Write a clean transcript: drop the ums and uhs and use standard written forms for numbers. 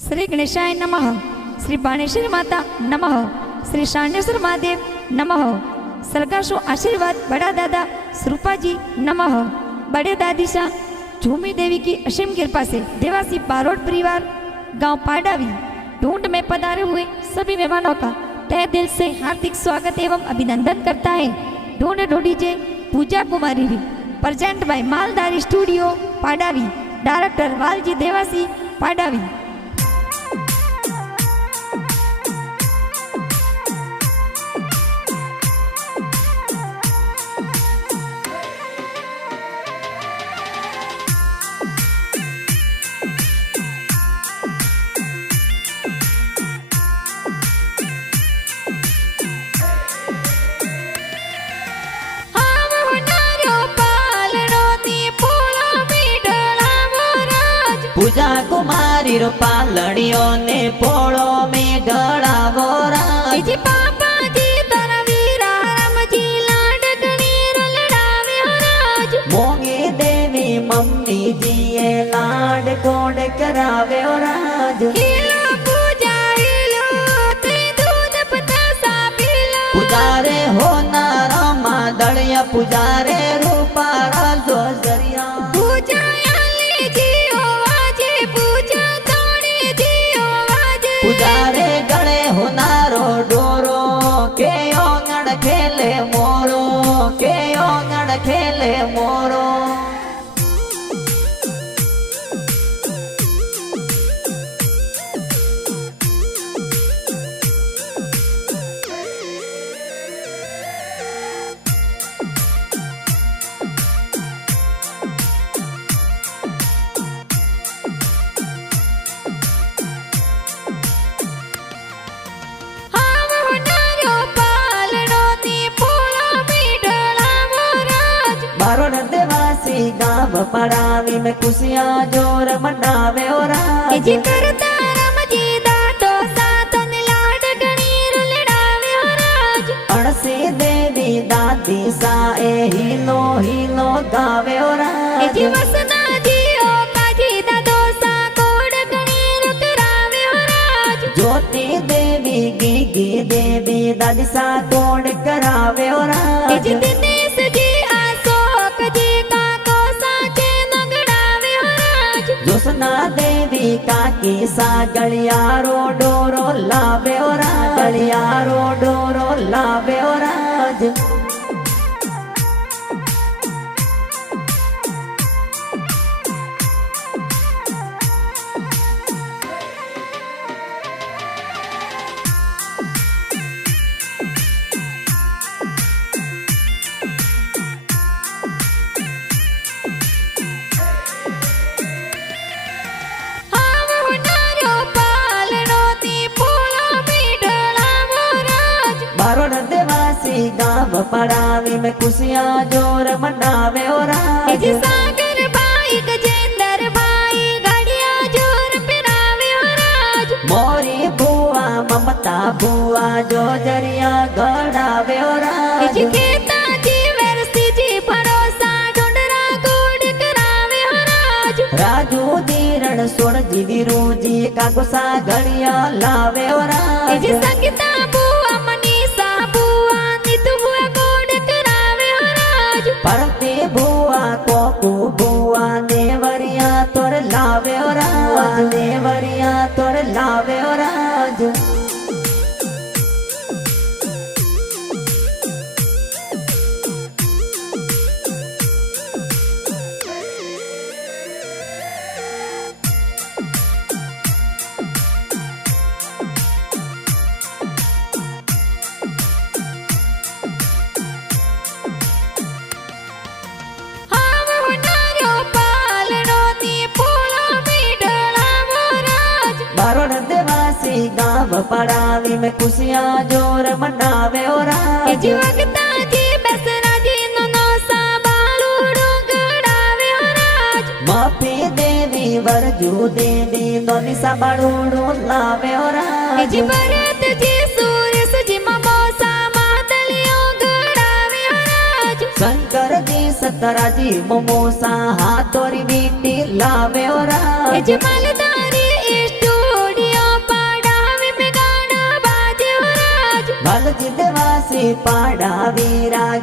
श्री गणेशाय नमः, श्री बाणेश्वरी माता नमः, श्री शाण्येश्वर महादेव नमः। सरकारशो आशीर्वाद बड़ा दादा स्वरूपाजी नमः। बड़े दादी शाह झूमी देवी की असीम कृपा से देवासी बारोट परिवार गांव पाडावी ढूंढ में पधारे हुए सभी मेहमानों का तहे दिल से हार्दिक स्वागत एवं अभिनंदन करता है। ढूंढ ढूंढीजे Pooja Kumari present by Maldhari studio Padavi, director Valji Devasi Padavi. Pooja Kumari रो पालड़ियों ने पोड़ो में गड़ावो राज। पापा जी तारा वीरा राम जी लाडकड़ी रो लड़ावे हो राज। मोंगी देवी मम्मी जी ये लाड कोड करावे हो राज। हिलो पूजा हिलो ते दूध पतासा पीलो। पुजारे हो नारा मादड़िया पुजारे रूपारा जो जरिया। पूजा पुजारे गणे होनारो डोरो के ओंगण खेले मोरो के ओंगण खेले मोरो। गाँव पड़ावी में खुशियाँ जोर मनावे हो राज। करता राम जी दादो सातन लाडकड़ी रो लड़ावे हो राज। अणसी देवी दादी सा ए हीलो हीलो गावे हो राज। वसना जी ओ काजी दादो सा कोडकड़ी रो करावे हो राज। ज्योति देवी गीगी देवी दादी सा कोड करावे हो राज। दिनेश जी अशोक जी जोसना देवी काकी सा गलियारो डोरो लावे हो राज। गलियारो डोरो लावे हो राज। गाँव पड़ावी में खुशियाँ जोर मनावे हो राज। सागर भाई गजेंद्र भाई गाड़िया जोर पिरावे हो राज। मोरी बुआ ममता बुआ जो जरिया गड़ावे हो राज। खेता जी वेरसी जी भरोसा ढूंढरा गुड़ करावे हो राज। राजू दीरण सोड़ जी वीरू जी का गुस्सा घड़िया लावे हो राज। संगीता बुआ मनीषा बुआ नीतू बुआ गुड़ करावे हो राज। परते बुआ कोकू बुआ नेवरिया तोर लावे हो राज। नेवरिया तोर लावे हो राज। गाँव पड़ावी में खुशियाँ जोर मनावे हो राज। माफी देवी वरजू देवी नोनी सा बड़ूड़ू लावे हो राज। भरत जी सूर्य जी ममोसा मादलियों गड़ावे हो राज। शंकर जी सतरा जी मोमोसा हाथोरी बीटी लावे हो राज। मालधारी स्टूडियो પાડા વીરા